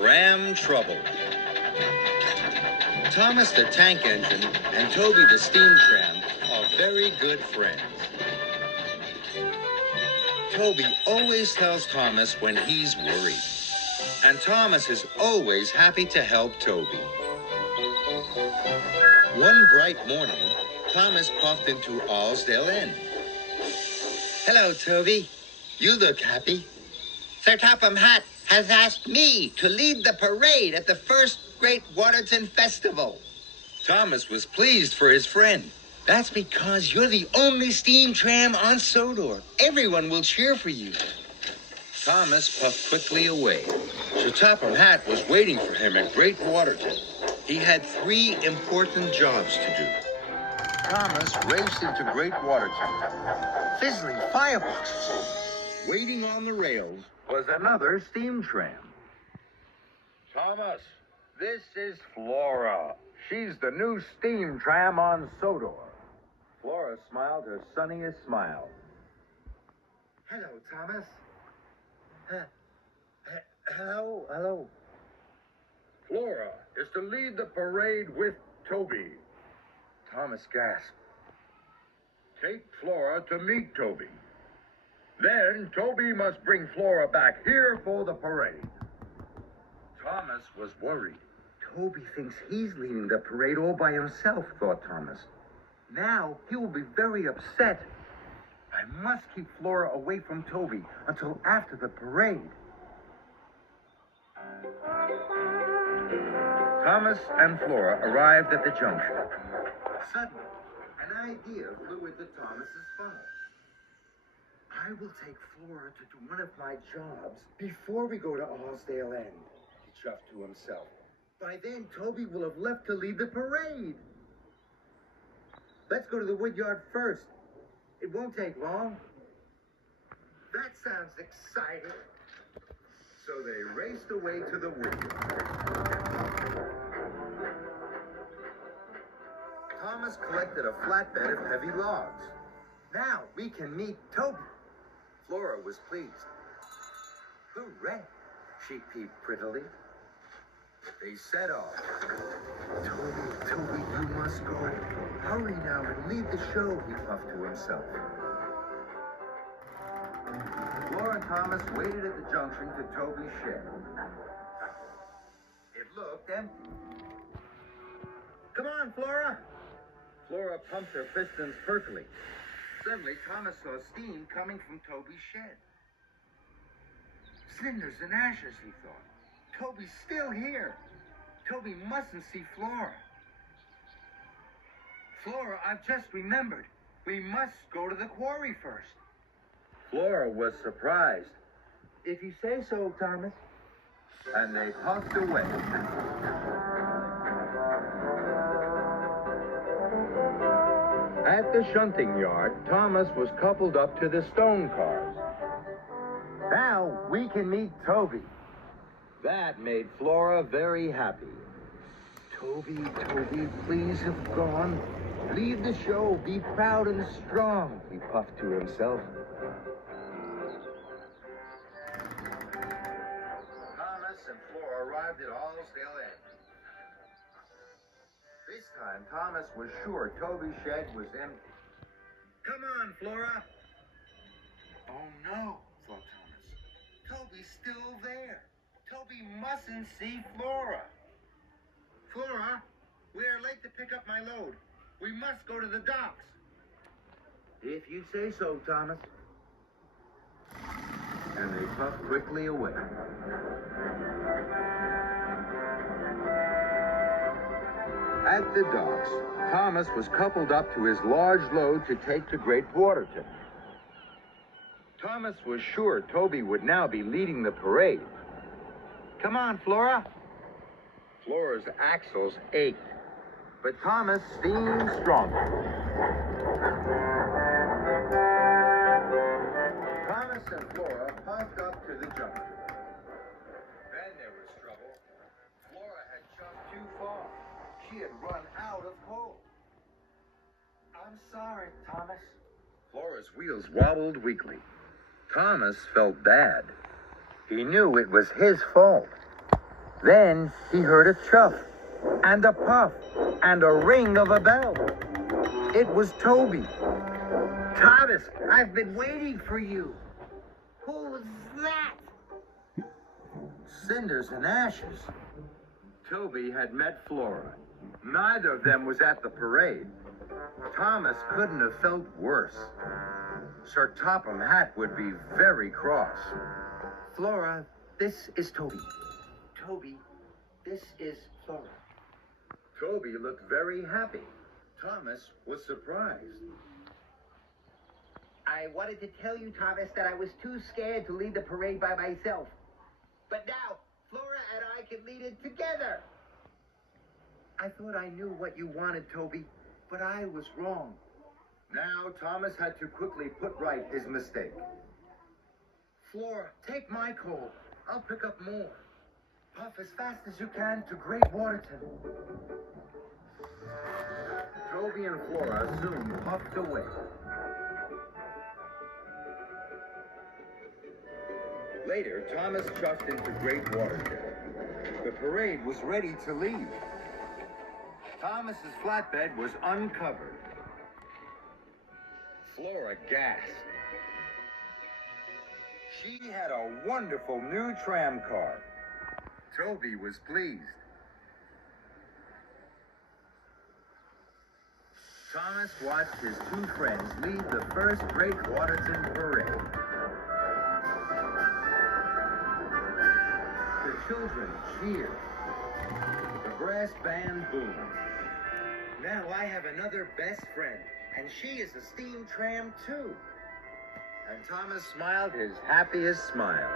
Tram Trouble. Thomas the tank engine and Toby the steam tram are very good friends. Toby always tells Thomas when he's worried, and Thomas is always happy to help Toby. One bright morning, Thomas puffed into Allsdale Inn. Hello, Toby. You look happy. Sir Topham Hatt has asked me to lead the parade at the first Great Waterton Festival. Thomas was pleased for his friend. That's because you're the only steam tram on Sodor. Everyone will cheer for you. Thomas puffed quickly away. Sir Topham Hatt was waiting for him at Great Waterton. He had 3 important jobs to do. Thomas raced into Great Waterton. Fizzling fireboxes. Waiting on the rails was another steam tram. Thomas, this is Flora. She's the new steam tram on Sodor. Flora smiled her sunniest smile. Hello, Thomas. Hello. Flora is to lead the parade with Toby. Thomas gasped. Take Flora to meet Toby. Then Toby must bring Flora back here for the parade. Thomas was worried. Toby thinks he's leading the parade all by himself, thought Thomas. Now he will be very upset. I must keep Flora away from Toby until after the parade. Thomas and Flora arrived at the junction. Suddenly, an idea flew into Thomas's funnel. I will take Flora to do one of my jobs before we go to Allsdale End, he chuffed to himself. By then, Toby will have left to lead the parade. Let's go to the woodyard first. It won't take long. That sounds exciting. So they raced away to the woodyard. Thomas collected a flatbed of heavy logs. Now we can meet Toby. Flora was pleased. Hooray, she peeped prettily. They set off. Toby, you must go. Hurry now and lead the show, he puffed to himself. Flora and Thomas waited at the junction to Toby's shed. It looked empty. Come on, Flora. Flora pumped her pistons perkily. Suddenly, Thomas saw steam coming from Toby's shed. Cinders and ashes, he thought. Toby's still here. Toby mustn't see Flora. Flora, I've just remembered. We must go to the quarry first. Flora was surprised. If you say so, Thomas. And they puffed away. At the shunting yard, Thomas was coupled up to the stone cars. Now we can meet Toby. That made Flora very happy. Toby, please have gone. Lead the show. Be proud and strong, he puffed to himself. Thomas and Flora arrived at Allsdale End. This time, Thomas was sure Toby's shed was empty. Come on, Flora. Oh, no, thought Thomas. Toby's still there. Toby mustn't see Flora. Flora, we are late to pick up my load. We must go to the docks. If you say so, Thomas. And they puffed quickly away. At the docks, Thomas was coupled up to his large load to take to Great Waterton. Thomas was sure Toby would now be leading the parade. Come on, Flora. Flora's axles ached, but Thomas steamed stronger. Thomas and Flora puffed up to the junction. Then there was trouble. Flora had jumped too far. She had run out of coal. I'm sorry, Thomas. Flora's wheels wobbled weakly. Thomas felt bad. He knew it was his fault. Then he heard a chuff and a puff and a ring of a bell. It was Toby. Thomas, I've been waiting for you. Who's that? Cinders and ashes. Toby had met Flora. Neither of them was at the parade. Thomas couldn't have felt worse. Sir Topham Hatt would be very cross. Flora, this is Toby. Toby, this is Flora. Toby looked very happy. Thomas was surprised. I wanted to tell you, Thomas, that I was too scared to lead the parade by myself. But now, Flora and I can lead it together. I thought I knew what you wanted, Toby, but I was wrong. Now Thomas had to quickly put right his mistake. Flora, take my coal. I'll pick up more. Puff as fast as you can to Great Waterton. Toby and Flora soon puffed away. Later, Thomas chuffed into Great Waterton. The parade was ready to leave. Thomas's flatbed was uncovered. Flora gasped. She had a wonderful new tram car. Toby was pleased. Thomas watched his two friends lead the first Great Waterton parade. The children cheered. The brass band boomed. Now I have another best friend, and she is a steam tram too. And Thomas smiled his happiest smile.